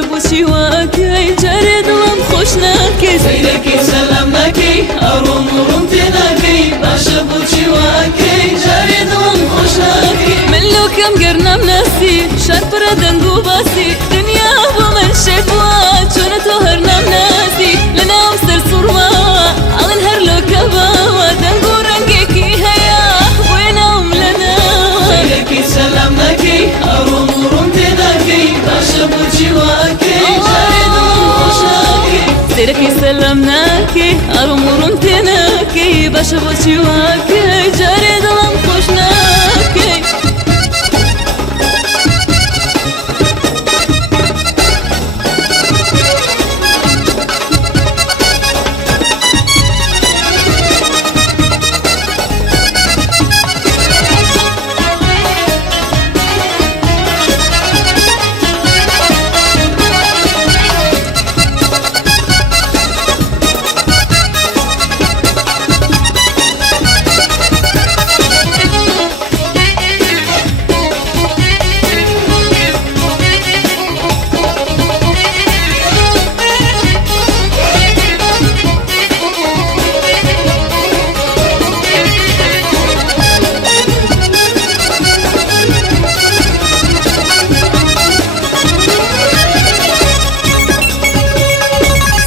بوشي واكي جاري دلم خوش ناكي سيدكي سلامناكي أروم ورمتناكي باشا بوشي واكي جاري دلم خوش ناكي من لو كم قرنا مناسي شربرا دنقو باسي دنيا ومن شفوا چون هرنا مناسي لنا امسر صرما علن هر لو كبا دنقو رنگكي هيا وينهم لنا سيدكي سلامناكي أروم ورمتناكي باشا بوشي واكي جاري دلم خوش ناكي سيركي سلامناكي أروم ورمتناكي باشا بوشي واكي جاري دلم خوش ناكي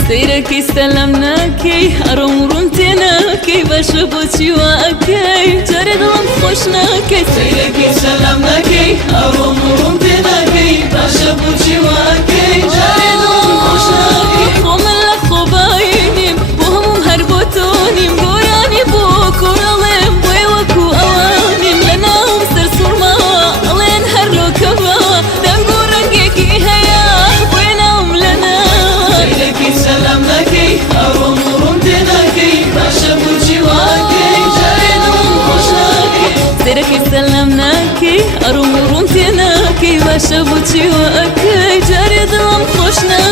سيركي سلامناكي أروم ورمتناكي باشا بوشي واكي جاري دلم خوش ناكي سيدكي سلامناكي أروم ورمتناكي باشا بوشي واكي جاري دلم خوش ناكي خو من لخو باينيم وهموم هربوتونيم قوراني بوك وراليم ويوكو أوانيم لنا ومسر صرما ألين هرلو كبا دنقو رنقكي هيا وينهم لنا سيدكي سلامناكي أروم ورمتناكي باشا بوشي واكي جاري دلم خوش ناكي سيركي سلامناكي أروم ورمتناكي باشا بوشي واكي جاري دلم خوش ناكي